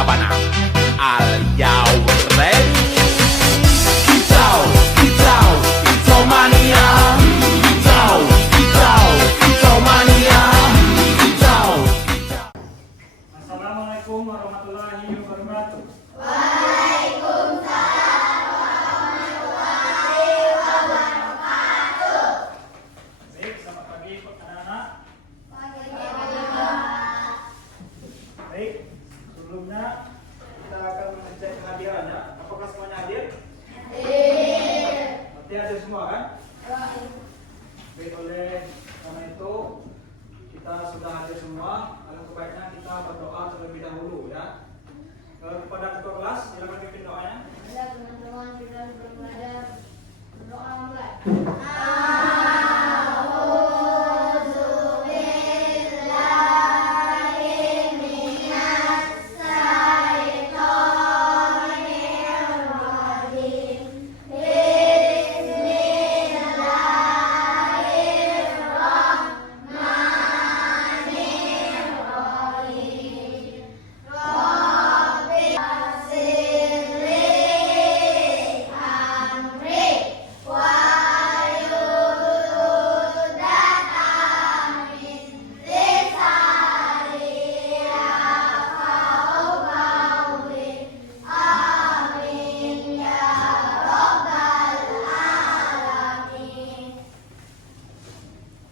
sabana. Are you ready? Kicau, kicau, kicau mania. Kicau, kicau, kicau mania. Kicau, kicau. Assalamualaikum warahmatullahi wabarakatuh. Baik, selamat pagi anak-anak. Baik, sebelumnya kita akan mengecek kehadirannya. Apakah semuanya hadir? Berarti hadir semua kan? Baik, oleh karena itu kita sudah hadir semua. Alangkah baiknya kita berdoa terlebih dahulu ya. Kepada ketua kelas, silakan pimpin doanya. Teman-teman kita belajar berdoa mulai.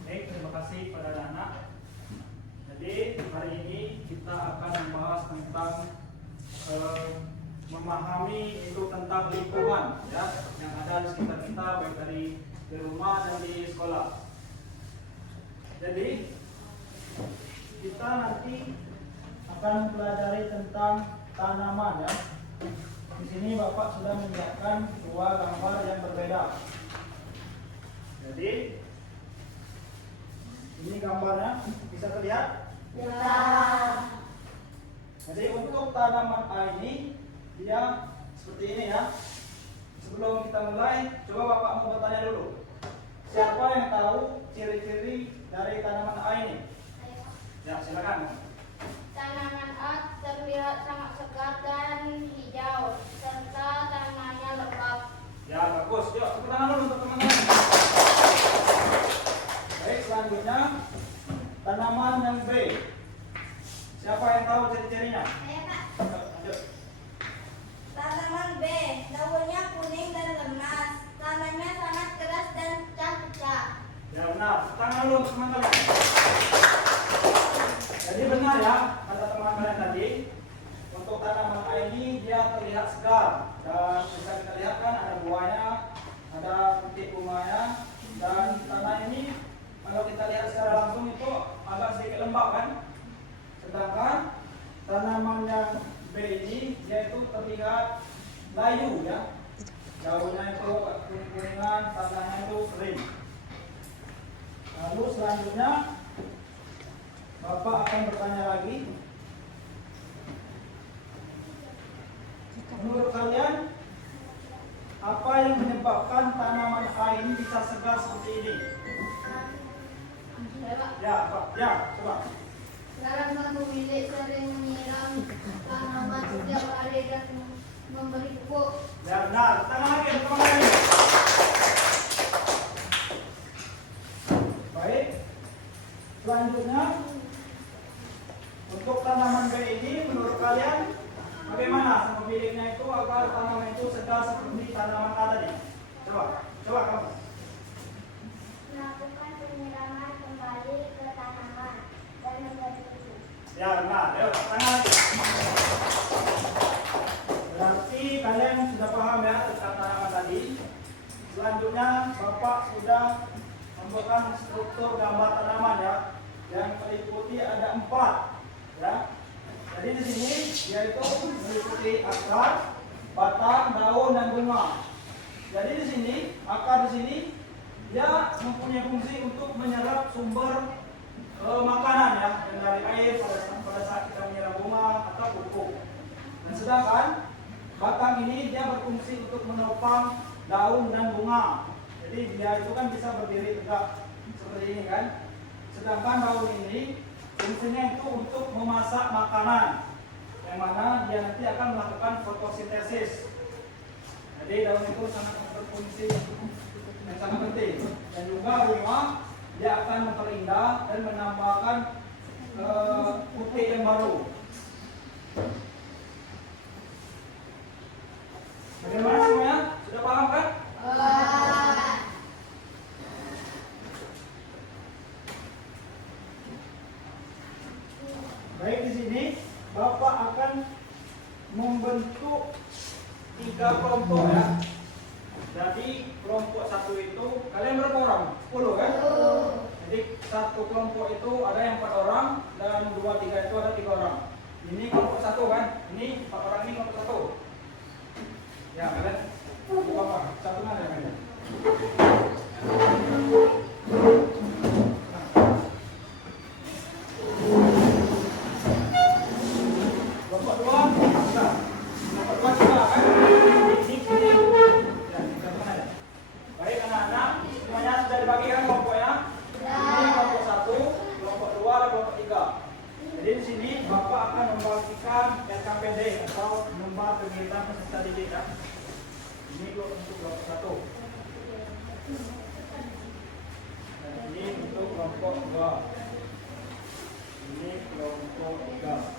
Baik, terima kasih pada anak-anak. Jadi hari ini kita akan membahas tentang memahami itu tentang lingkungan ya yang ada di sekitar kita baik dari di rumah dan di sekolah. Jadi kita nanti akan pelajari tentang tanaman ya. Di sini Bapak sudah menyiapkan dua gambar yang berbeda. Jadi ini gambarnya bisa terlihat. Jadi untuk tanaman A ini dia seperti ini ya. Sebelum kita mulai, coba Bapak mau bertanya dulu. Siapa yang tahu ciri-ciri dari tanaman A ini? Ya, silakan. Tanaman A terlihat sangat segar dan hijau, serta tanahnya lembab. Ya, bagus. Yuk, tepuk tangan dulu untuk teman-teman. Baik, selanjutnya tanaman yang B. Siapa yang tahu ciri-cirinya? Lanjut. Tanaman B, daunnya kuning dan lemas, tanahnya sangat keras dan pecah-pecah. Ya benar, tangan dulu untuk teman-teman. Jadi benar ya, kata teman-teman tadi. Untuk tanaman A ini dia terlihat segar dan bisa kita lihat kan ada buahnya, ada titik bunganya, dan tanah ini kalau kita lihat secara langsung itu agak sedikit lembab kan. Sedangkan tanaman yang B ini dia itu terlihat layu ya. Daunnya itu kuning-kuningan, tanahnya itu kering. Lalu selanjutnya Bapak akan bertanya lagi. Menurut kalian apa yang menyebabkan tanaman A ini bisa segar seperti ini? Ya, Pak. Ya, coba. Karena pemilik sering menyiram tanaman setiap hari dan memberi pupuk. Ya, benar. Tangan lagi, tangan lagi. Baik. Selanjutnya untuk tanaman B ini menurut kalian bagaimana sama pemiliknya itu agar tanaman itu segar seperti tanaman A tadi? Coba kamu. Melakukan penyiraman kembali ke tanaman dan memberi pupuk. Ya, benar. Yuk, tangan lagi. Berarti kalian sudah paham ya tentang tanaman tadi. Selanjutnya Bapak sudah membuatkan struktur gambar tanaman ya, yang meliputi ada 4 ya. Jadi di sini yaitu meliputi akar, batang, daun dan bunga. Jadi di sini akar di sini dia mempunyai fungsi untuk menyerap sumber makanan ya, yang dari air pada saat kita menyiram bunga atau pupuk. Dan sedangkan batang ini dia berfungsi untuk menopang daun dan bunga. Jadi dia itu kan bisa berdiri tegak seperti ini kan. Sedangkan daun ini fungsinya itu untuk memasak makanan, yang mana dia nanti akan melakukan fotosintesis. Jadi daun itu sangat berfungsi yang sangat penting. Dan juga bunga dia akan memperindah dan menambahkan putih yang baru. Bagaimana semuanya? Sudah paham kan? Baik, di sini Bapak akan membentuk 3 kelompok ya. Jadi kelompok 1 itu kalian berapa orang? 10 kan? Jadi 1 kelompok itu ada yang 4 orang dan 2, 3 itu ada 3 orang. Ini kelompok 1 kan? Ini 4 orang ini kelompok 1. Ya kalian apa? Satu mana yang ini? Kelompok 2 sudah. Kelompok 2 sudah kan? Ini. Ya, satu mana ya? Baik anak-anak, semuanya sudah dibagikan kelompoknya. Ini kelompok 1, kelompok 2 dan kelompok 3. Jadi di sini Bapak akan membagikan RKPD atau nomor kegiatan peserta didik ya. Ini untuk kelompok 1. Dan ini untuk kelompok 2. Ini kelompok 3.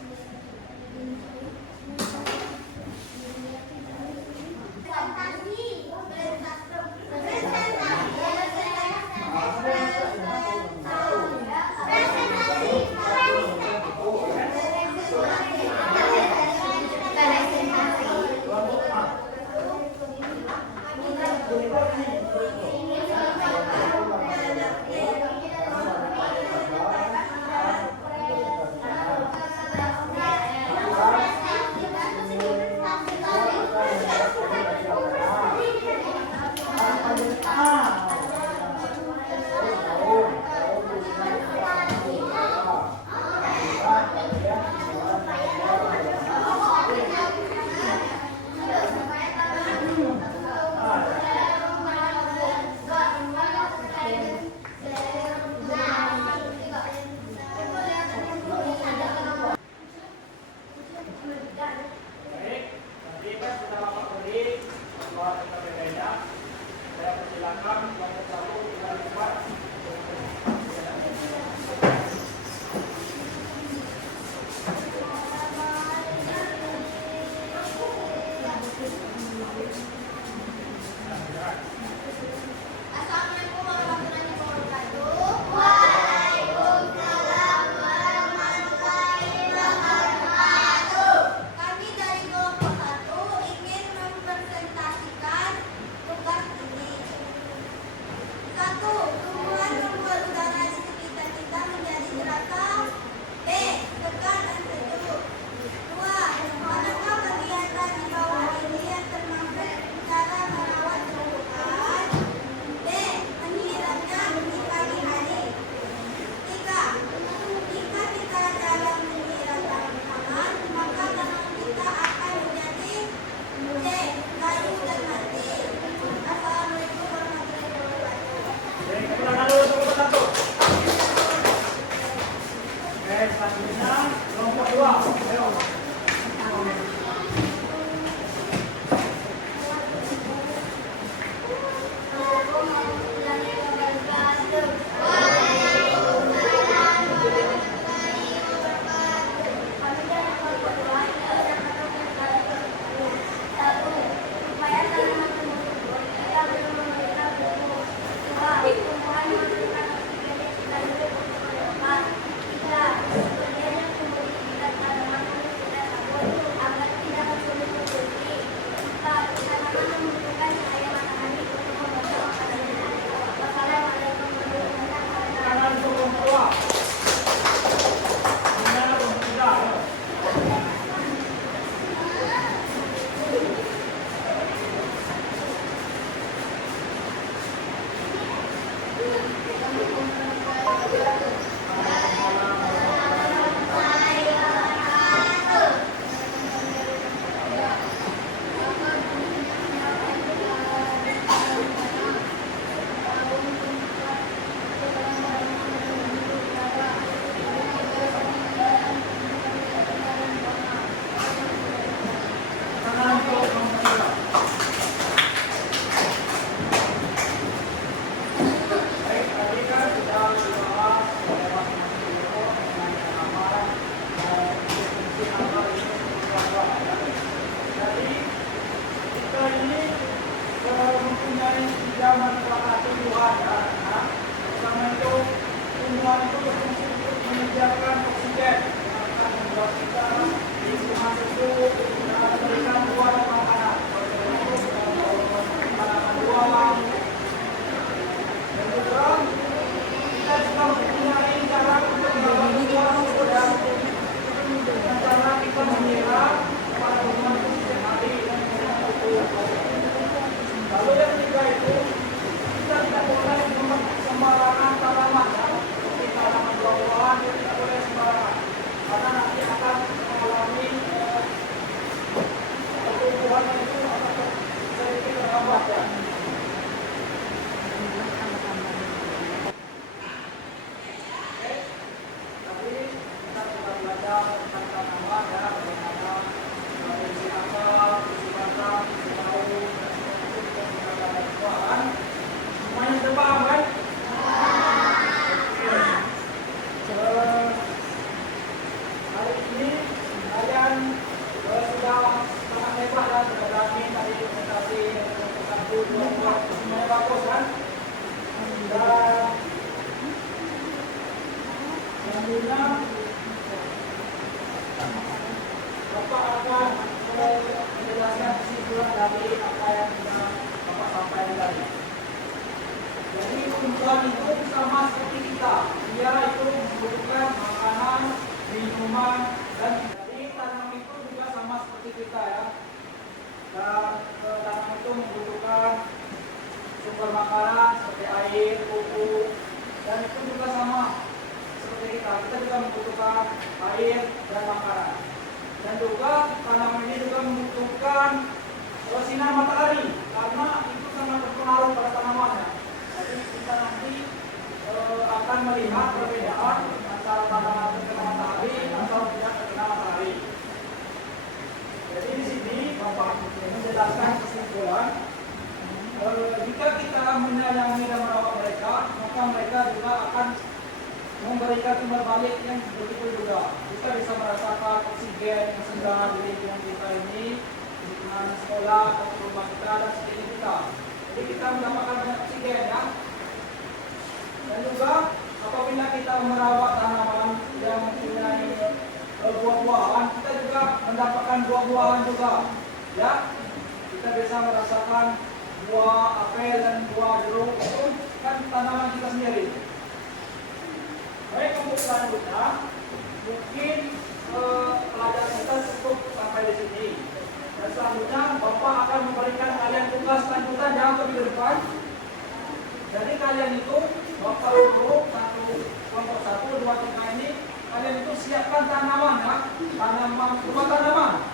kita ini mempunyai 3 manfaat tumbuhan ya. Nah, pertama itu tumbuhan itu berfungsi untuk menyediakan oksigen yang akan membuat kita lingkungan hidup dan memberikan buah dan makanan. Tanaman buah dan juga kita juga mempunyai cara untuk melakukan buah dan cara kita menyiram pada tumbuhan itu setiap hari dan lalu yang ketiga itu kita tidak boleh sembarangan tanaman ya, seperti tanaman buah-buahan itu tidak boleh sembarangan karena nanti akan mengalami pertumbuhannya itu akan sedikit terhambat ya. Oke, tadi kita sudah belajar tentang tanaman ya, bagaimana fungsi akar, fungsi batang, fungsi daun, semuanya sudah paham kan? Hari ini kalian sudah sangat hebat dan sudah berani tadi presentasi 1, 2, 3 semuanya bagus kan? Dan selanjutnya Bapak akan menjelaskan kesimpulan dari apa yang sudah Bapak sampaikan tadi. Jadi tumbuhan itu sama seperti kita, dia itu membutuhkan makanan, minuman, dan jadi tanaman itu juga sama seperti kita ya. Dan tanaman itu membutuhkan sumber makanan seperti air, pupuk, dan itu juga sama seperti kita. Kita juga membutuhkan air dan makanan. Dan juga tanaman ini juga membutuhkan sinar matahari karena itu sangat berpengaruh pada tanamannya. Jadi kita nanti akan melihat perbedaan antara tanaman terkena matahari atau tidak terkena matahari. Jadi di sini Bapak menjelaskan kesimpulan jika kita menyayangi dan merawat mereka, maka mereka juga akan memberikan timbal balik yang begitu juga. Kita bisa merasakan oksigen yang segar di lingkungan kita ini, di lingkungan sekolah atau rumah kita dan sekitar kita. Jadi kita mendapatkan banyak oksigen ya. Dan juga apabila kita merawat tanaman yang mempunyai buah-buahan, kita juga mendapatkan buah-buahan juga. Ya, kita bisa merasakan buah apel dan buah jeruk itu kan tanaman kita sendiri. Baik, untuk selanjutnya mungkin pelajaran kita cukup sampai di sini. Dan selanjutnya Bapak akan memberikan kalian tugas lanjutan yang ke depan. Jadi kalian itu Bapak suruh kelompok 1, 2, 3 ini kalian itu siapkan tanaman ya, rumah tanaman.